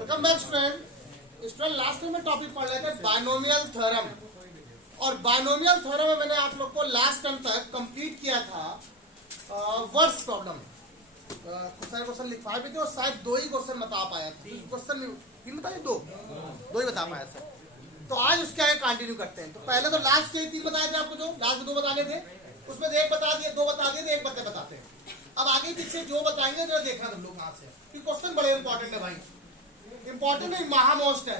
Welcome back student last में topic पढ़ रहे थे बायनोमियल थ्योरम। और बायनोमियल थ्योरम में मैंने आप लोग को लास्ट टर्म तक कंप्लीट किया था वर्स प्रॉब्लम। क्वेश्चन लिखवाए भी थे और शायद 2 ही क्वेश्चन बता पाया, क्वेश्चन 3 बताए, 2 ही बता पाया सर। तो आज उसके आगे कंटिन्यू करते हैं। तो पहले तो लास्ट के 3 बताए थे आपको, जो लास्ट 2 बताने थे उसमें से 1 बता दिए, 2 बता दिए, 1 बताते हैं। अब आगे पीछे जो बताएंगे जरा देखना तुम लोग कहाँ से, कि क्वेश्चन बड़े इंपॉर्टेंट है भाई, इंपॉर्टेंट नहीं महामोस्ट है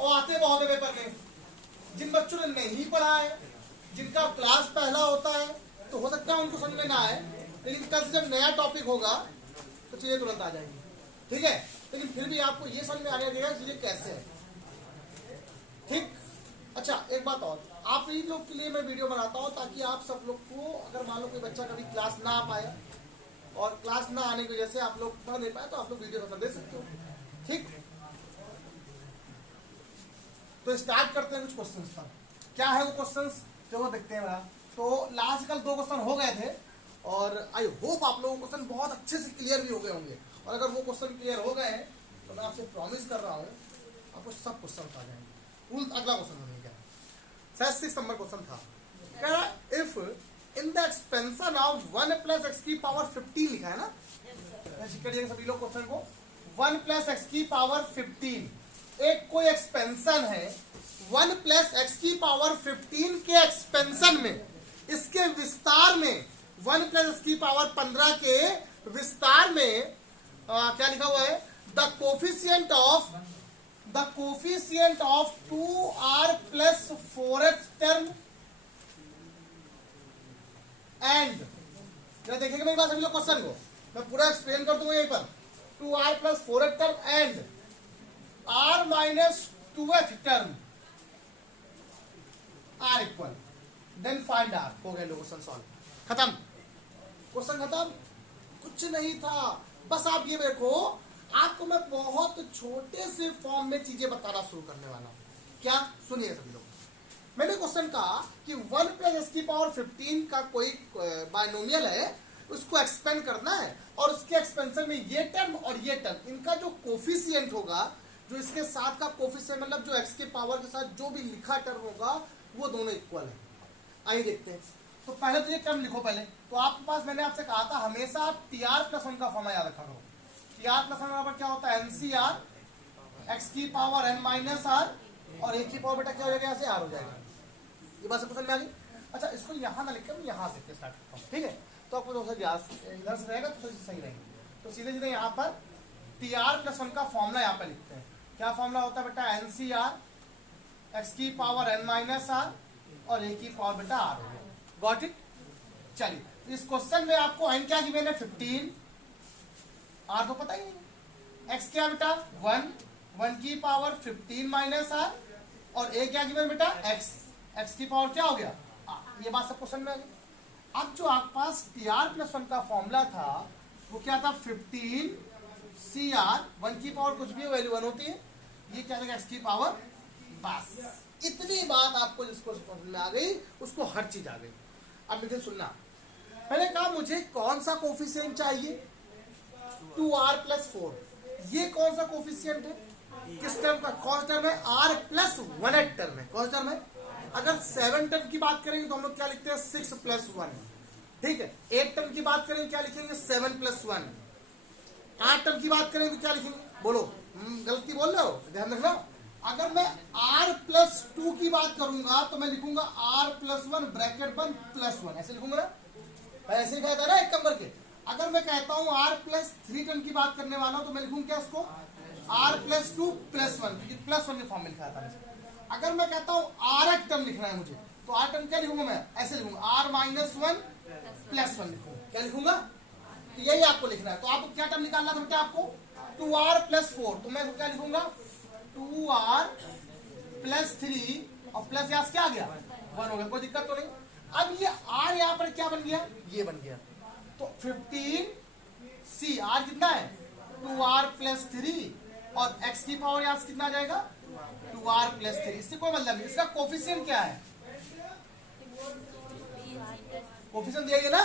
और आते बहुत है पेपर में। जिन बच्चों ने नहीं पढ़ा है, जिनका क्लास पहला होता है, तो हो सकता है उनको समझ में ना आए, लेकिन कल से जब नया टॉपिक होगा तो चीजें तुरंत आ जाएंगी, ठीक है। लेकिन फिर भी आपको ये समझ में आने लगेगा चीजें कैसे है, ठीक। अच्छा एक बात और, आप इन लोग के लिए मैं वीडियो बनाता हूँ ताकि आप सब लोग को, अगर मान लो कोई बच्चा कभी क्लास ना आ पाए और क्लास ना आने की वजह से आप लोग पढ़ नहीं पाए, तो आप लोग वीडियो रेफर दे सकते हो, ठीक। तो स्टार्ट करते हैं कुछ क्वेश्चंस पर। क्या है वो क्वेश्चंस, चलो देखते हैं बड़ा। तो लास्ट कल 2 क्वेश्चन हो गए थे और आई होप आप लोगों को क्वेश्चन बहुत अच्छे से क्लियर भी हो गए होंगे। और अगर वो क्वेश्चन क्लियर हो गए हैं तो मैं आपसे प्रॉमिस कर रहा हूँ आपको सब क्वेश्चन आ जाएंगे। अगला क्वेश्चन हमें क्या शायद 6 नंबर क्वेश्चन था, if in the expansion of 1 + x की पावर 15 लिखा है ना, करिएगा सभी लोग क्वेश्चन को। 1 + x की पावर 15 एक कोई एक्सपेंशन है, 1 + x की पावर 15 के एक्सपेंशन में, इसके विस्तार में 1 + x की पावर 15 के विस्तार में क्या लिखा हुआ है, the coefficient of 2r + 4x term and, देखेंगे मेरी बात सभी लोग क्वेश्चन को मैं पूरा एक्सप्लेन कर दूंगा यहीं पर। 2r + 4x term and r - 2h term r equal, then find r। हो गया क्वेश्चन सॉल्व, खत्म, क्वेश्चन खत्म, कुछ नहीं था। बस आप ये देखो, आपको मैं बहुत छोटे से फॉर्म में चीजें बताना शुरू करने वाला हूं। क्या सुनिए सभी लोग, मैंने क्वेश्चन कहा कि 1 + x की पावर 15 का कोई बायनोमियल है, उसको एक्सपेंड करना है और उसके एक्सपेंशन में ये टर्म और ये टर्म, इनका जो कोफिशिएंट होगा, जो इसके साथ का कोफिशिएंट मतलब जो x के पावर के साथ जो भी लिखा टर्म होगा वो दोनों इक्वल है। आइए देखते हैं। तो पहले तो ये टर्म लिखो पहले। तो आपके पास मैंने आपसे कहा था हमेशा आप tr + 1 का फॉर्मूला याद रखा करो। tr + 1 बराबर क्या होता है, NCR x की पावर n - r और a की पावर बेटा क्या हो जाएगा, यहाँ से r हो जाएगा। ये बात समझ में आ गई। अच्छा इसको यहाँ ना लिखकर मैं यहाँ से स्टार्ट करता हूँ, ठीक है। तो आपको इधर से रहेगा तो सही रहेगा। तो सीधे सीधे यहाँ पर tr + 1 का फॉर्मूला यहाँ पर लिखते हैं। क्या फॉर्मूला होता है बेटा, NCR x की पावर n - r और a की पावर बेटा r हो गया। Got it. चलिए इस क्वेश्चन में आपको n क्या गिवन है, 15, r तो पता ही नहीं, x क्या बेटा 1 की पावर 15 - r और a क्या गिवन बेटा x की पावर क्या हो गया, ये बात सब क्वेश्चन में आ गई। अब जो आपके पास tr + 1 का फॉर्मूला था वो क्या था, 15 CR 1 की पावर कुछ भी वैल्यू 1 होती है, ये क्या है x की पावर। बस इतनी बात आपको जिसको समझ में आ गई उसको हर चीज आ गई। अब मुझे सुनना, मैंने कहा मुझे कौन सा कोफिशिएंट चाहिए, 2r + 4। ये कौन सा कोफिशिएंट है, किस टर्म का, कौन टर्म है, r + 1 टर्म है, कौन टर्म है। अगर 7 टर्म की बात करेंगे तो हम लोग क्या लिखते हैं, 6 + 1, ठीक है। 8 टर्म की बात करेंगे क्या लिखेंगे, 7 + 1। 8 टर्म की बात करेंगे तो क्या लिखेंगे, बोलो, गलती बोल रहे हो, ध्यान रखना। अगर मैं r + 2 की बात करूंगा तो मैं लिखूंगा r + 1 ब्रैकेट बंद +1, ऐसे लिखूंगा ना, ऐसे लिखा था ना 1 नंबर के। अगर मैं कहता हूं r + 3 टर्म की बात करने वाला हूं तो मैं लिखूंगा क्या इसको, r + 2 + 1, क्योंकि +1 के फॉर्म में लिखा था। अगर मैं कहता हूं r टर्म लिखना है मुझे, तो r टर्म क्या लिखूंगा, मैं ऐसे लिखूंगा r - 1 + 1 लिखूंगा, क्या लिखूंगा, यही आपको लिखना है। तो आपको क्या टर्म निकालना था बेटा, आपको 2r + 4, तो मैं क्या लिखूंगा, 2r + 3 और प्लस यहाँ क्या आ गया, 1 हो गया, कोई दिक्कत तो नहीं। अब ये r यहाँ पर क्या बन गया, ये बन गया। तो 15 C r कितना है, 2r + 3 और x की पावर यहाँ से कितना आ जाएगा, 2r + 3। इससे कोई मतलब नहीं, इसका कोफिशिएंट क्या है, कोफिशिएंट दिया ना,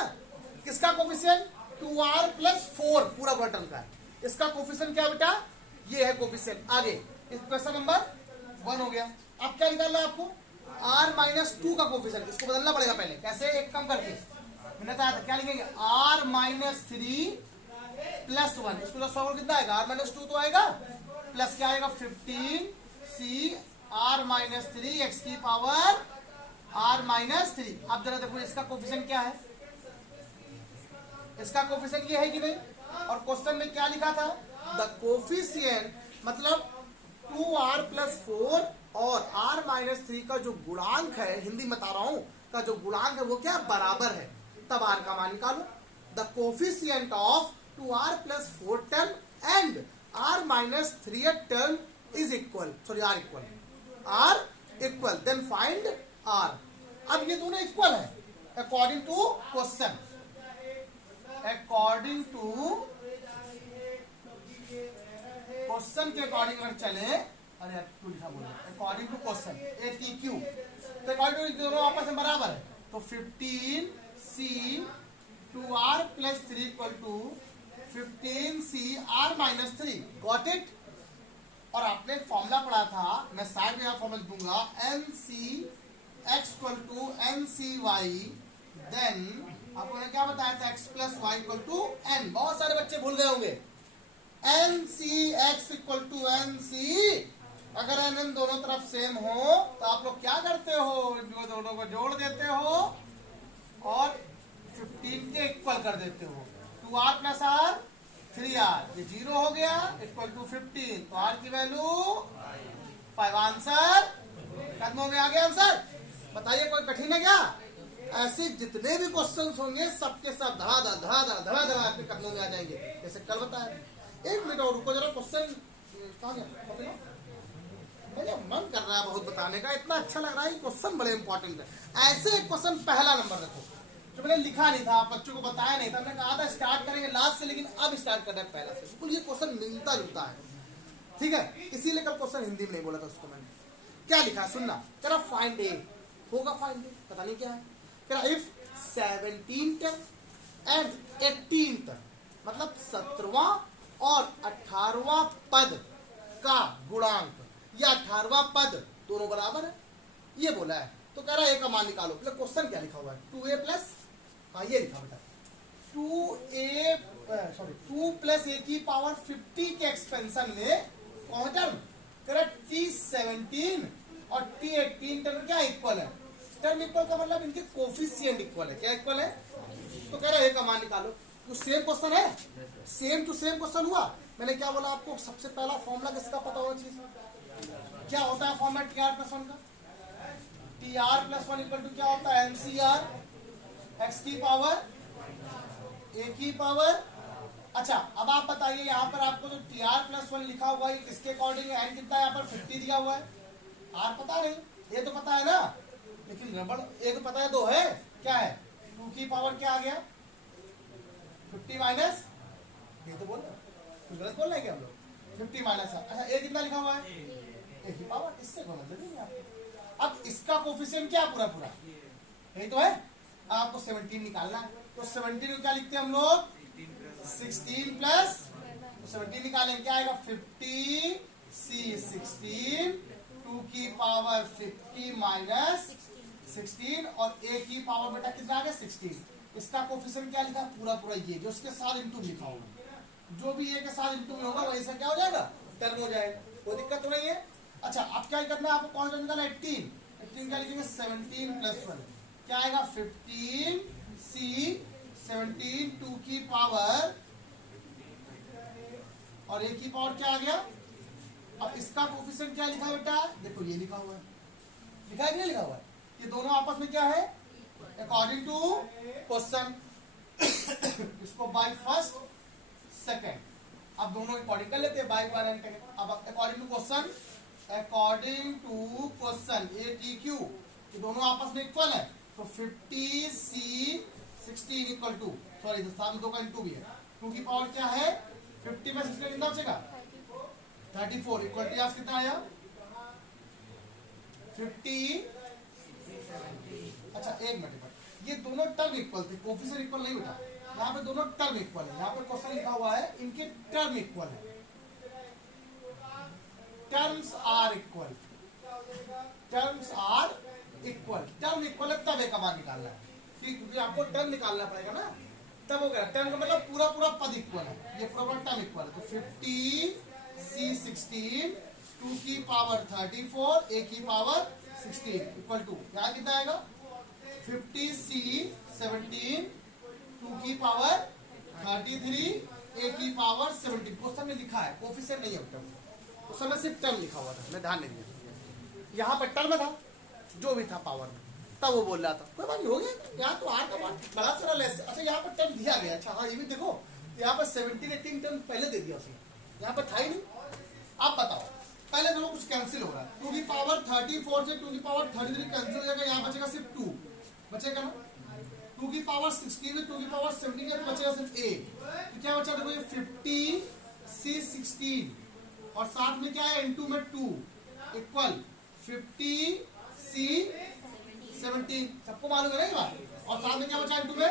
किसका कोफिशिएंट, 2r + 4 पूरा बटन का है। इसका कोफिशिएंट क्या बेटा ये है कोफिशिएंट। आगे इस क्वेश्चन नंबर 1 हो गया। अब क्या निकालना है आपको, r-2 का कोफिशिएंट। इसको बदलना पड़ेगा पहले, कैसे, एक कम करके मैंने कहा था, क्या लिखेंगे, r-3 प्लस 1। इसको सॉल्व कितना आएगा, r-2 तो आएगा, प्लस क्या आएगा 15c r-3 x की पावर r-3। अब जरा देखो इसका कोफिशिएंट क्या है, इसका कोफिशिएंट ये है कि नहीं। और क्वेश्चन में क्या लिखा था, द कोफिशिएंट मतलब 2r + 4 और r-3 का जो गुणांक है, हिंदी में बता रहा हूं, का जो गुणांक है वो क्या बराबर है, तब r का मान निकालो। The coefficient of 2r + 4 term and r-3 term is equal, sorry r equal, then find r। अब ये दोनों इक्वल है according to question, according to question के अकॉर्डिंग अगर चले, अरे यार तू लिखा बोल, अकॉर्डिंग टू क्वेश्चन ATQ, तो अकॉर्डिंग टू दोनों आपस में बराबर है, तो 15c 2r + 3 = 15c r-3। Got it. और आपने एक फॉर्मूला पढ़ा था, मैं साइड में फॉर्मूला दूंगा, NCx = NCy, देन आपको ने क्या बताया था, x + y = n। बहुत सारे बच्चे भूल गए होंगे, NCx = NC। अगर n दोनों तरफ सेम हो तो आप लोग क्या करते हो, दोनों को जोड़ देते हो और 15 के इक्वल कर देते हो। 2r + r 3r, ये 0 हो गया, = 15, तो r की वैल्यू 5। आंसर कदमों में आ गया आंसर। बताइए कोई कठिन है क्या। ऐसे जितने भी क्वेश्चंस होंगे सबके सब धड़ाधड़ आपके कदमों में आ जाएंगे, जैसे कल बताया। एक मिनट और रुको जरा, क्वेश्चन कहाँ गया, मुझे मन कर रहा है बहुत बताने का, इतना अच्छा लग रहा है, क्वेश्चन बड़े इंपॉर्टेंट है। ऐसे एक क्वेश्चन पहला नंबर रखो, जो मैंने लिखा नहीं था, आप बच्चों को बताया नहीं था, मैंने कहा था स्टार्ट करेंगे लास्ट से, लेकिन अब स्टार्ट कर रहे हैं पहला से। बिल्कुल ये क्वेश्चन मिलता जुलता है, ठीक है, इसीलिए कल क्वेश्चन हिंदी में नहीं बोला था उसको मैंने। क्या लिखा है सुनना जरा, फाइंड ए होगा, फाइंड ए पता नहीं क्या है। इफ 17th एंड 18th मतलब 17वां और 18वां पद का गुणांक या 18वां पद दोनों बराबर है, ये बोला है। तो कह रहा है ए का मान निकालो। मतलब क्वेश्चन क्या लिखा हुआ है, 2a प्लस, हाँ ये लिखा बेटा, 2 + a की पावर 50 के एक्सपेंशन में कौन टर्म, कह रहा T17 और T18 टर्म क्या इक्वल है। टर्म इक्वल का मतलब इनके कोफिशिएंट इक्वल है। क्या इक्वल है, तो कह रहा है ए का मान निकालो। तो सेम क्वेश्चन है, सेम टू सेम क्वेश्चन हुआ। मैंने क्या बोला आपको, सबसे पहला फॉर्मूला किसका पता होना चाहिए, क्या होता है फॉर्मूला TR + 1 का। TR + 1 = क्या होता है, NCR x की पावर a की पावर। अच्छा अब आप बताइए, यहाँ पर आपको जो TR + 1 लिखा हुआ है किसके अकॉर्डिंग है, n कितना है, यहाँ पर 50 दिया हुआ है, r पता नहीं, ये तो पता है ना, लेकिन रबड़ एक तो पता है, 2 है, क्या है 2 की पावर क्या आ गया 50 माइनस, ये तो बोल कुछ गलत बोल रहे हैं क्या हम लोग, 50 माइनस। अच्छा ए कितना लिखा हुआ है, ए की पावर, इससे कोई मतलब नहीं आपको। अब इसका कोफिशिएंट क्या पूरा यही तो है। आपको 17 निकालना है, तो 17 को क्या लिखते हैं हम लोग, 16 प्लस 17 निकालेंगे, क्या आएगा 50c 16, 2 की पावर 50 माइनस 16 और a की पावर बेटा कितना आ गया 16। इसका कोफिशिएंट क्या लिखा, पूरा ये जो उसके साथ इंटू लिखा होगा, जो भी a के साथ इंटू में होगा वैसा क्या हो जाएगा, टर्म हो जाएगा, कोई दिक्कत तो नहीं है। अच्छा अब क्या करना है आपको, कौन सा निकालना, 18 क्या लिखेंगे, 17 + 1 क्या आएगा 15c 17, 2 की पावर और a की पावर क्या आ गया। अब इसका कोफिशिएंट क्या लिखा है बेटा, देखो ये लिखा हुआ है, लिखा है कि नहीं लिखा हुआ है, ये दोनों आपस में क्या है, अकॉर्डिंग टू क्वेश्चन। इसको बाय फर्स्ट सेकंड, अब दोनों अकॉर्डिंग कर लेते हैं, बाय वन एंड सेकंड। अब according to question, according to question ATQ, ये दोनों आपस में इक्वल है, तो 50c 16 = 2, सॉरी साथ में 2 का इंटू भी है, 2 की पावर क्या है 50 में 16 कितना बचेगा 34 इक्वल टू आज कितना आया 50। अच्छा एक मिनट, ये दोनों टर्म इक्वल थे, कोफिशिएंट इक्वल नहीं बेटा, यहाँ पे दोनों टर्म इक्वल है। यहाँ पे क्वेश्चन लिखा हुआ है इनके टर्म इक्वल है, are equal, terms are equal, term equal है तब एक मान निकालना है, क्योंकि आपको टर्म निकालना पड़ेगा ना, तब हो गया। टर्म का मतलब पूरा पूरा पद इक्वल है, ये पूरा टर्म इक्वल है। तो 50c16 2 की पावर 34 a की पावर 16 इक्वल टू, यहाँ कितना आएगा 50c17 2 की पावर 33 a की पावर 17। क्वेश्चन में लिखा है, कोफिशिएंट नहीं है टर्म, उस समय सिर्फ टर्म लिखा हुआ था, मैं ध्यान नहीं दिया, यहाँ पर टर्म था जो भी था पावर में, तब वो बोल रहा था कोई बात नहीं, हो गया। यहाँ तो आर का मान बड़ा सारा लेस, अच्छा यहाँ पर टर्म दिया गया, अच्छा हाँ ये भी देखो, यहाँ पर 17 18 टर्म पहले दे दिया उसने, यहाँ पर था ही नहीं। आप बताओ, पहले दोनों कुछ कैंसिल हो रहा है, 2 की पावर 34 से 2 की पावर 33 कैंसिल हो जाएगा, यहाँ बचेगा सिर्फ 2 बचेगा ना, 2 की पावर 16 से 2 की पावर 17 तो बचेगा सिर्फ a, तो क्या बचा देखो ये 50c16 और साथ में क्या है इनटू में 2 इक्वल 50c17, सबको मालूम है ना ये बात, और साथ में क्या बचा इनटू में a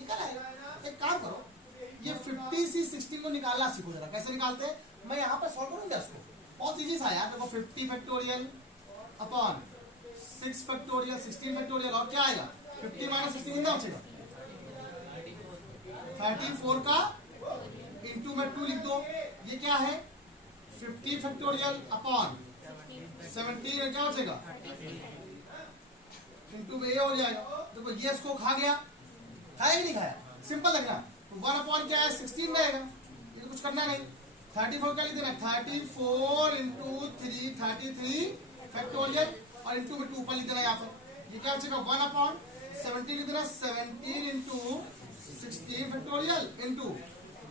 निकाला है। एक काम करो, ये 50c16 को निकालना सीखो जरा, कैसे निकालते हैं, मैं यहाँ पर सॉल्व करूंगा इसको, बहुत इजी सा यार। देखो 50 फैक्टोरियल अपॉन 6 फैक्टोरियल 16 फैक्टोरियल, और क्या आएगा 50 माइनस 16 कितना बचेगा 34 का इंटू में 2 लिख दो, ये क्या है 50 फैक्टोरियल अपॉन 17 क्या बचेगा इंटू में ये हो जाएगा। देखो ये इसको खा गया, खाया कि नहीं खाया, सिंपल लगना, तो 1 अपॉन क्या है 16 रहेगा, ये कुछ करना नहीं। 34 क्या लिख देना 34 इंटू 3 33 फैक्टोरियल और इंटू में 2 पर लिख देना यहाँ पर, ये क्या बचेगा 1 अपॉन 17 लिख देना 17 into 16 factorial into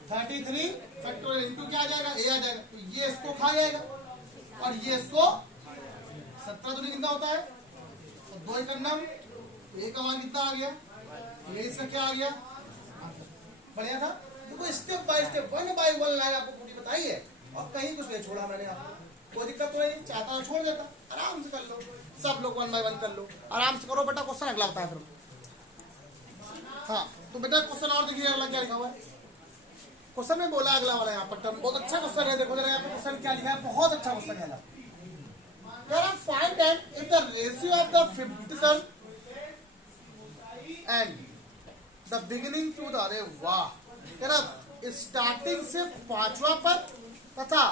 33 factorial into क्या आ जाएगा a आ जाएगा, तो ये इसको खा जाएगा और ये इसको 17 दूनी कितना होता है तो 2 एकम, a का मान कितना आ गया, ये इसका क्या आ गया, बढ़िया था। देखो step by step 1 by 1 line आपको पूरी बताई है और कहीं कुछ नहीं छोड़ा मैंने आपको, कोई दिक्कत तो नहीं, चाहता तो छोड़ देता, आराम से कर लो, सब लोग 1 बाय 1 कर लो, आराम से करो बेटा। क्वेश्चन अगला होता है फिर, हाँ तो बेटा क्वेश्चन और देखिए अगला क्या लिखा हुआ है, क्वेश्चन में बोला अगला वाला यहाँ पर टर्म, बहुत अच्छा क्वेश्चन है, देखो जरा यहाँ पे क्वेश्चन क्या लिखा है, बहुत अच्छा क्वेश्चन है। Find that if the ratio of the fifth term and the beginning to the, अरे वाह, स्टार्टिंग से 5वां पद तथा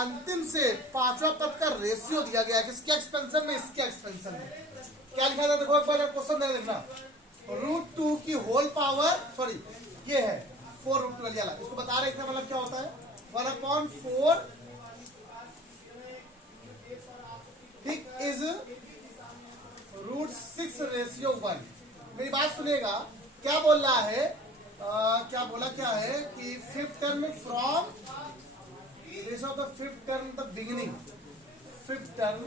अंतिम से 5वां पद का रेशियो दिया गया है, किसके एक्सपेंशन में, इसके एक्सपेंशन में। क्या लिखा था देखो एक बार क्वेश्चन दे देखना, √2 की होल पावर, सॉरी ये है 4√2 वाला, इसको बता रहे थे मतलब क्या होता है 1/4 ठीक इज √6:1। मेरी बात सुनिएगा, क्या बोल रहा है, क्या बोला क्या है कि fifth term from ratio of the fifth term the beginning, fifth term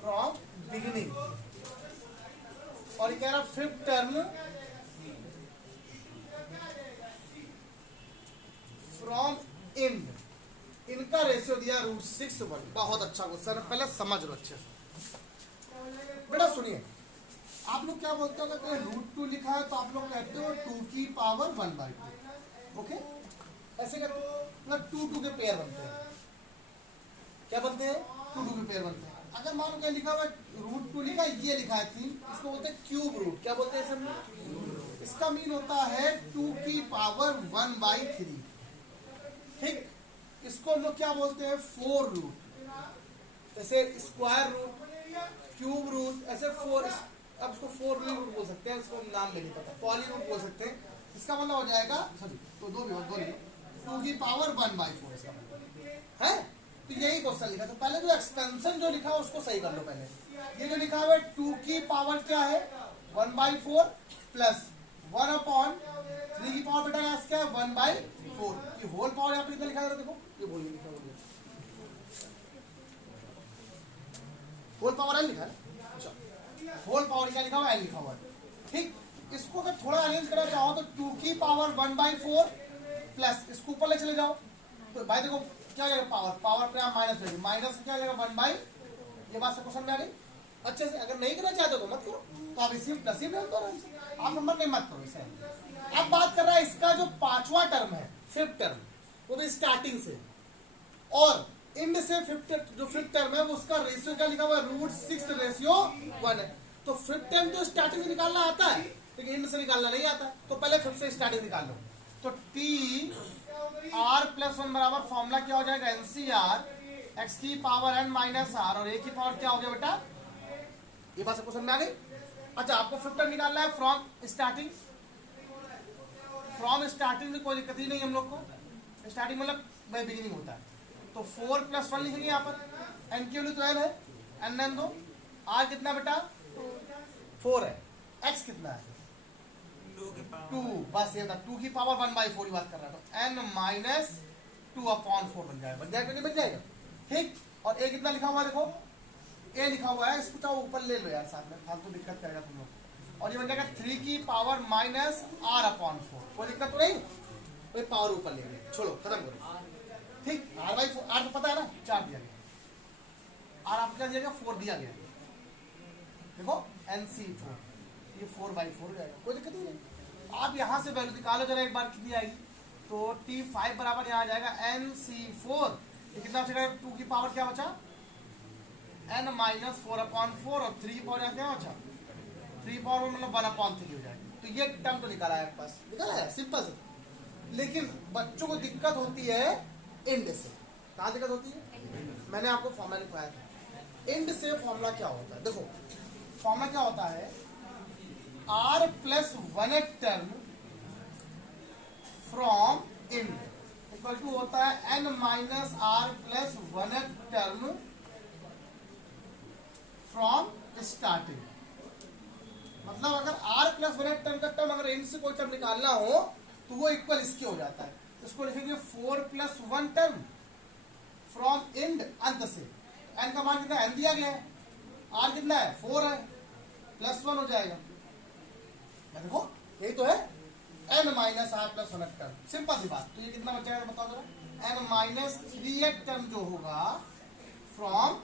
from beginning, और क्या रहा फिफ्थ टर्म फ्रॉम एंड, इनका रेशियो दिया √6:1। बहुत अच्छा क्वेश्चन है, पहले समझ लो अच्छे से बेटा। सुनिए, आप लोग क्या बोलते हो, अगर √2 लिखा है तो आप लोग कहते हो 2 की पावर 1/2, ओके ऐसे कहते हो, मतलब 2 के पेयर बनते हैं, क्या बनते हैं 2 के पेयर बनते हैं। अगर मान लो क्या लिखा हुआ √2 लिखा है, ये लिखा है 3, इसको बोलते हैं क्यूब रूट, क्या बोलते हैं सब, इसका मीन होता है 2 की पावर 1/3, ठीक। इसको हम लोग क्या बोलते हैं 4 रूट, जैसे स्क्वायर रूट क्यूब रूट ऐसे 4, अब इसको 4 रूट बोल सकते हैं, इसको नाम नहीं पता, पॉली रूट बोल सकते हैं। इसका मतलब हो जाएगा, सॉरी तो दो 2 की पावर 1/4 इसका मतलब है। तो यही क्वेश्चन लिखा, तो पहले जो एक्सपेंशन जो लिखा है उसको सही कर लो पहले। ये जो लिखा हुआ है 2 की पावर क्या है 1/4 प्लस 1/3 की पावर बेटा यहाँ क्या है 1/4 की होल पावर यहाँ पे लिखा है, देखो ये बोल लिखा हुआ होल पावर एल लिखा है, अच्छा होल पावर क्या लिखा हुआ एल लिखा हुआ है, ठीक। इसको अगर थोड़ा अरेंज करना चाहो तो 2 की पावर 1/4 प्लस इसको ऊपर ले चले जाओ, तो भाई देखो क्या जाएगा पावर पे आप माइनस लेंगे, माइनस क्या जाएगा 1/, ये बात सबको समझ आ गई अच्छे से। अगर नहीं करना चाहते तो मत करो, तो आप इसी प्लस ही में, आप नंबर नहीं मत करो इसे। अब बात कर रहा है इसका जो पांचवा टर्म है, फिफ्थ टर्म, वो भी स्टार्टिंग से, और इंड से फिफ्थ, जो फिफ्थ टर्म है वो उसका रेशियो क्या लिखा हुआ है, √6/1 है। तो फिफ्थ टर्म तो स्टार्टिंग से निकालना आता है, लेकिन इंड से निकालना नहीं आता, तो पहले फिफ्थ से स्टार्टिंग निकाल लो। तो TR+1 बराबर फॉर्मूला क्या हो जाएगा, NCR x⁻n-r, और a की पावर क्या हो गया बेटा, ये बात सबको समझ में आ गई। अच्छा, आपको फिफ्थ टर्म निकालना है फ्रॉम स्टार्टिंग, फ्रॉम स्टार्टिंग में कोई दिक्कत ही नहीं हम लोग को, स्टार्टिंग मतलब बाय बिगिनिंग होता है। तो 4+1 लिखेंगे यहाँ पर, n की वैल्यू तो n है, n दो, r कितना बेटा 4 है, x कितना है 2, बस ये था, 2 की पावर 1/4 की बात कर रहा था, n-2/4 बन जाएगा, बन जाएगा नहीं बन जाएगा, ठीक। और a कितना लिखा हुआ है, देखो a लिखा हुआ है, इसको चाहो ऊपर ले लो यार साथ में, फालतू दिक्कत करेगा तुम लोग। और ये बन जाएगा 3 की पावर -r/4, कोई दिक्कत तो नहीं, कोई पावर ऊपर ले लेंगे, छोड़ो खत्म करो, ठीक। r/4, r तो पता है ना, 4 दिया गया, r आपका दिया गया 4 दिया गया, देखो NC4, ये 4/4 हो जाएगा, कोई दिक्कत नहीं। आप यहाँ से वैल्यू निकालो जरा एक बार, कितनी आएगी, तो T5 बराबर यहाँ आ जाएगा NC4, ये कितना बचेगा, 2 की पावर क्या बचा n-4/4, और 3 की पावर क्या बचा 3 पावर मतलब 1/3 हो जाएगा। तो ये टर्म तो निकाला है, आपके पास निकाला है, सिंपल से। लेकिन बच्चों को दिक्कत होती है इंड से, कहाँ दिक्कत होती है, मैंने आपको फॉर्मूला लिखवाया था, इंड से फॉर्मूला क्या होता है, देखो फॉर्मूला क्या होता है, r+1 term from end equal to होता है n-r+1 टर्म फ्रॉम स्टार्टिंग। मतलब अगर r+1 टर्म का टर्म अगर इंड से कोई टर्म निकालना हो तो वो इक्वल इसके हो जाता है, इसको लिखेंगे 4+1 टर्म फ्रॉम इंड, अंत से। n का मान कितना, n दिया गया है, r कितना है 4 है, +1 हो जाएगा, देखो यही तो है n-r+1 टर्म, सिंपल सी बात। तो ये कितना बचेगा बताओ जरा, n-3 टर्म जो होगा फ्रॉम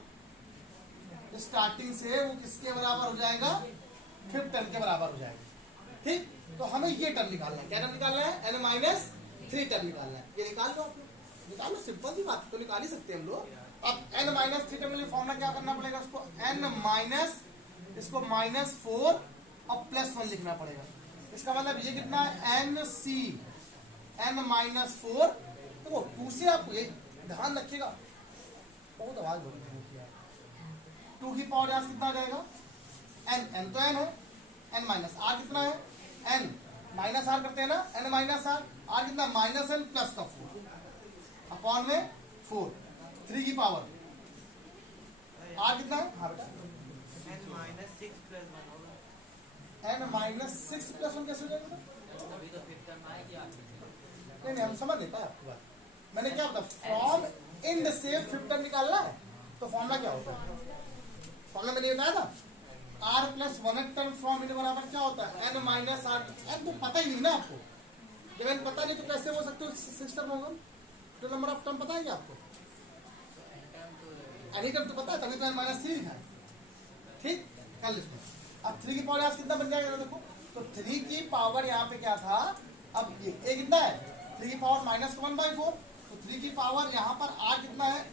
स्टार्टिंग से, वो किसके बराबर हो जाएगा, फिफ्थ टर्म के बराबर हो जाएगा, ठीक। तो हमें ये टर्म निकालना है, क्या टर्म निकालना है, n-3 टर्म निकालना है, ये निकाल लो आप लोग, निकाल लो, सिंपल सी बात, तो निकाल ही सकते हैं हम लोग। अब n-3 टर्म के लिए फॉर्मूला क्या करना पड़ेगा, उसको इसको -4 और +1 लिखना पड़ेगा। इसका मतलब ये कितना है, n-4, देखो 2 से आपको ये ध्यान रखिएगा, बहुत आवाज हो रही है, 2 की पावर यहाँ कितना आ जाएगा, n तो n है, n-r कितना है, n -r करते हैं ना, n-r, r कितना -n+4 अपॉन में 4, 3 की पावर, r कितना है, हाँ बेटा n-6+1 कैसे हो जाएगा, नहीं हम समझ नहीं पाए आपकी बात। मैंने क्या बताया, फ्रॉम इंड से फिफ्थ टर्म निकालना है, तो फॉर्मूला क्या होता है, फॉर्मूला मैंने बताया था, r+1 टर्म फ्रॉम इंड बराबर क्या होता है, n-r। n तो पता ही नहीं ना आपको, जब n पता नहीं तो कैसे हो सकते हो 6 टर्म होगा, तो नंबर ऑफ टर्म पता है क्या आपको, एनी टर्म तो पता है, तभी तो n-3 लिखा है, ठीक। कर लेते हैं, अब 3 की पावर यहाँ कितना बन जाएगा, देखो तो 3 की पावर यहाँ पे क्या था, अब ये a कितना है, 3 की पावर -1/4, तो 3 की पावर यहाँ पर r कितना है,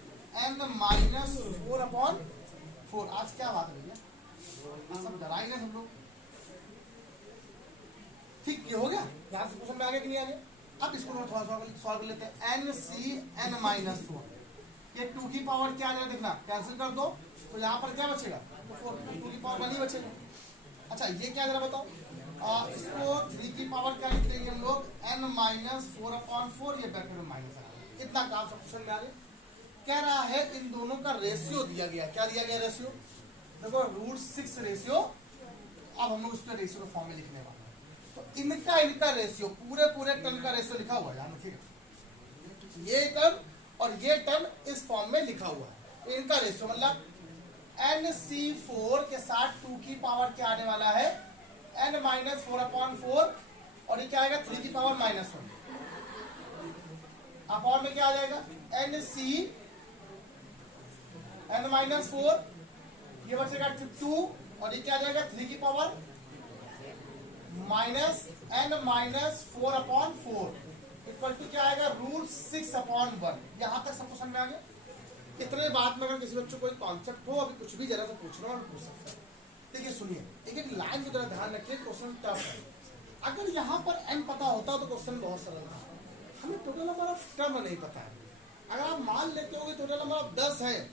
n-4/4। आज क्या बात है भैया, सब डराएंगे हम लोग, ठीक। ये हो गया, यहाँ से समझ में आ गया कि नहीं आ गया। अब इसको थोड़ा सॉल्व कर लेते हैं, n-4, ये 2 की पावर क्या आ जाएगा, देखना कैंसिल कर दो, तो यहाँ पर क्या बचेगा, 2 की पावर 1 ही बचेगा। अच्छा ये क्या जरा बताओ, इसको 3 की पावर क्या लिख देंगे हम लोग, n-4/4, ये ब्रैकेट में माइनस आ गया, इतना काम सब क्वेश्चन में आ गया। कह रहा है इन दोनों का रेशियो दिया गया, क्या दिया गया रेशियो, देखो √6 रेशियो। अब हम लोग उसका रेशियो फॉर्म में लिखने वाले हैं, तो इनका रेशियो पूरे टर्म का रेशियो लिखा हुआ है, ध्यान रखिएगा, ये टर्म और ये टर्म इस फॉर्म में लिखा हुआ है, इनका रेशियो मतलब NC4 के साथ 2 की पावर क्या आने वाला है, n-4/4, और ये क्या आएगा 3 की पावर -1 अपॉन में क्या आ जाएगा, NC n-4, ये बचेगा 2, और ये क्या आ जाएगा 3 की power minus N minus 4/4 equal to क्या आएगा √6/1। यहां तक सब क्वेश्चन में आ गया। इतने बात में अगर किसी बच्चों को कोई कॉन्सेप्ट हो, अभी कुछ भी जरा सा पूछना हो पूछ सकता है। देखिए सुनिए, एक एक लाइन की तरह ध्यान रखिए, क्वेश्चन टफ है। अगर यहाँ पर n पता होता तो क्वेश्चन बहुत सरल था। हमें टोटल नंबर ऑफ टर्म नहीं पता है। अगर आप मान लेते हो कि टोटल नंबर ऑफ 10 है,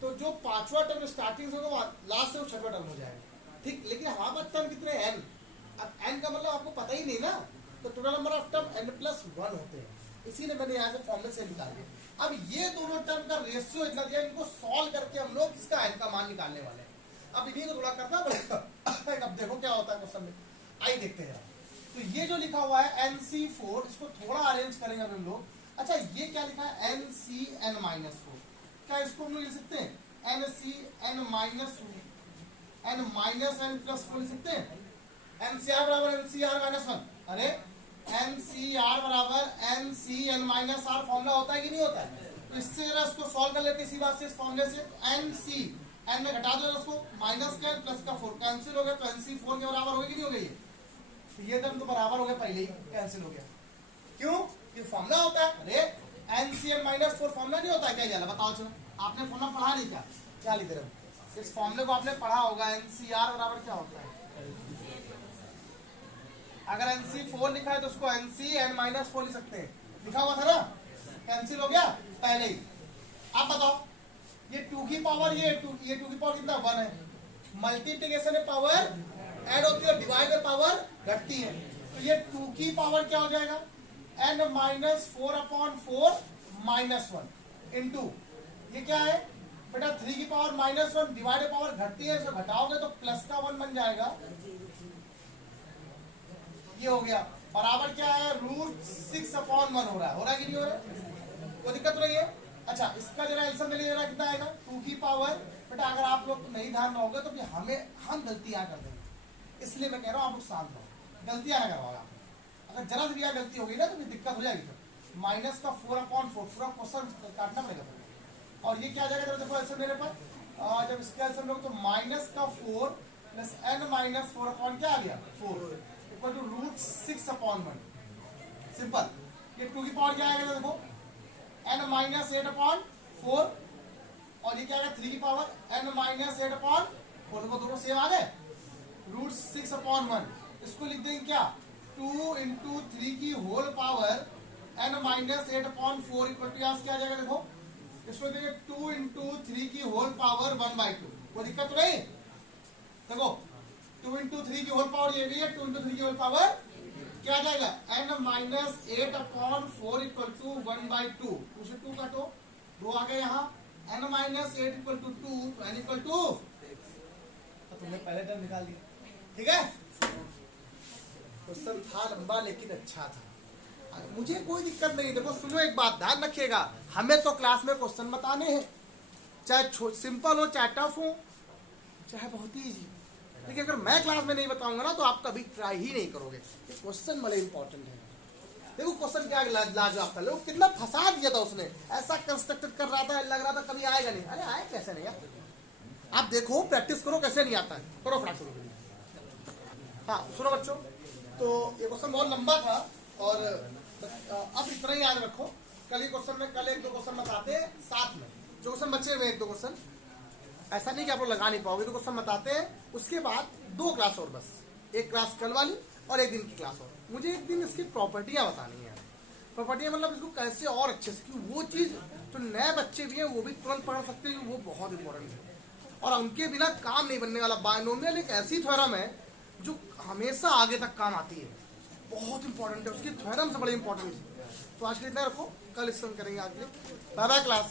तो जो 5वां टर्म स्टार्टिंग से होगा लास्ट से वो 6वां टर्म हो जाएगा। ठीक, लेकिन हमारे पास टर्म कितने n, अब n का मतलब आपको पता ही नहीं ना, तो total number of term n+1 होते हैं। इसीलिए मैंने यहाँ से फॉर्मूले से निकाल दिया। अब ये दोनों टर्म का रेशियो इतना दिया, इनको सॉल्व करके हम लोग इसका n का मान निकालने वाले हैं। अब इन्हीं को थोड़ा करना पड़ेगा। अब देखो क्या होता है क्वेश्चन में, आइए देखते हैं। तो ये जो लिखा हुआ है NC4, इसको थोड़ा अरेंज करेंगे हम लोग। अच्छा, ये क्या लिखा है NCn-4, क्या इसको हम लोग लिख सकते हैं NCn-n -n+4 लिख सकते हैं। NCr बराबर NCr-1। अरे NCr बराबर NCn-r फॉर्मूला होता है कि नहीं होता है? तो इससे जरा इसको सॉल्व कर लेते हैं इसी बात से, इस फॉर्मूले से। NC n में घटा दो इसको, माइनस का n प्लस का 4 कैंसिल हो गया, तो NC4 के बराबर हो गई कि नहीं हो गई? तो ये टर्म तो बराबर हो गया, पहले ही कैंसिल हो गया। क्यों? ये फॉर्मूला होता है। अरे NCn-4 फॉर्मूला नहीं होता है क्या? जाला बताओ, चलो आपने फॉर्मूला पढ़ा नहीं क्या? क्या लिख रहे हो? इस फॉर्मूले को आपने पढ़ा होगा। NCr बराबर क्या होता है? अगर NC4 लिखा है तो उसको NCn-4 लिख सकते हैं। लिखा हुआ था ना, कैंसिल हो गया पहले ही। आप बताओ, ये 2 की पावर, ये 2 की पावर कितना 1 है। मल्टीप्लिकेशन में पावर ऐड होती है, डिवाइड में पावर घटती है। तो ये 2 की पावर क्या हो जाएगा n-4/4 -1 इंटू ये क्या है बेटा 3 की पावर -1 डिवाइड पावर घटती है, इसको घटाओगे तो प्लस का 1 बन जाएगा। ये हो गया, बराबर क्या है √6/1 हो रहा है कि नहीं हो रहा है? कोई दिक्कत नहीं है। अच्छा, इसका जरा आंसर ले लीजिए, कितना आएगा 2 की पावर। बेटा अगर आप लोग नहीं ध्यान रहोगे तो फिर हम गलतियां कर देंगे, इसलिए मैं कह रहा हूँ आप लोग शांत रहो, गलतियां ना करवाओ आप। अगर जरा सी भी गलती हो गई ना तो फिर दिक्कत हो जाएगी। फिर माइनस का 4/4 पूरा क्वेश्चन काटना पड़ेगा फिर। और ये क्या आ जाएगा देखो आंसर मेरे पास, जब इसका आंसर लोग तो माइनस का 4 प्लस n-4 क्या आ गया 4 इक्वल टू √6/1। सिंपल। ये 2 की पावर क्या आएगा देखो n-8/4, और ये क्या आएगा 3 की पावर n-8/4। देखो दोनों सेम आ गए, √6/1। इसको लिख देंगे क्या 2 इंटू 3 की whole power n-8/4 equal to यहाँ क्या आ जाएगा देखो, इसको देंगे 2 इंटू 3 की होल पावर 1/2। कोई दिक्कत तो नहीं? देखो 2 इंटू 3 की होल पावर ये भी है, 2 इंटू 3 की होल पावर क्या आ जाएगा n-8/4 इक्वल टू 1/2। उसे 2 काटो, 2 आ गए यहाँ, n-8 इक्वल टू 2, तो n इक्वल टू, तो तुमने पहले टर्म निकाल दिया। ठीक है, क्वेश्चन था लंबा लेकिन अच्छा था, मुझे कोई दिक्कत नहीं। देखो सुनो, एक बात ध्यान रखिएगा, हमें तो क्लास में क्वेश्चन बताने हैं, चाहे सिंपल हो चाहे टफ हो चाहे बहुत ही इजी। लेकिन अगर मैं क्लास में नहीं बताऊंगा ना तो आप कभी ट्राई ही नहीं करोगे। ये क्वेश्चन बड़े इंपॉर्टेंट है। देखो क्वेश्चन क्या लाजवाब था, लोग कितना फंसा दिया था उसने, ऐसा कंस्ट्रक्टेड कर रहा था, लग रहा था कभी आएगा नहीं। अरे आए कैसे नहीं यार, आप देखो प्रैक्टिस करो कैसे नहीं आता है, करो फटाक से। हाँ सुनो बच्चों, तो ये क्वेश्चन बहुत लंबा था और अब इतना ही याद रखो। कल ये क्वेश्चन में कल 1-2 क्वेश्चन बताते हैं साथ में, जो क्वेश्चन बचे हुए 1-2 क्वेश्चन, ऐसा नहीं कि आप लोग लगा नहीं पाओगे, तो क्वेश्चन बताते हैं। उसके बाद 2 क्लास और, बस 1 क्लास कल वाली और 1 दिन की क्लास और। मुझे 1 दिन इसकी प्रॉपर्टियां बतानी है। प्रॉपर्टियां मतलब इसको कैसे और अच्छे से, क्योंकि वो चीज़ जो नए बच्चे भी हैं वो भी तुरंत पढ़ सकते हैं, वो बहुत इंपॉर्टेंट है और उनके बिना काम नहीं बनने वाला। बाइनोमियल एक ऐसी थ्योरम है जो हमेशा आगे तक काम आती है, बहुत इंपॉर्टेंट है, उसकी थ्योरम से बड़ी इंपॉर्टेंट है। तो आज के लिए इतना रखो, कल इसमें करेंगे आगे। Bye bye class.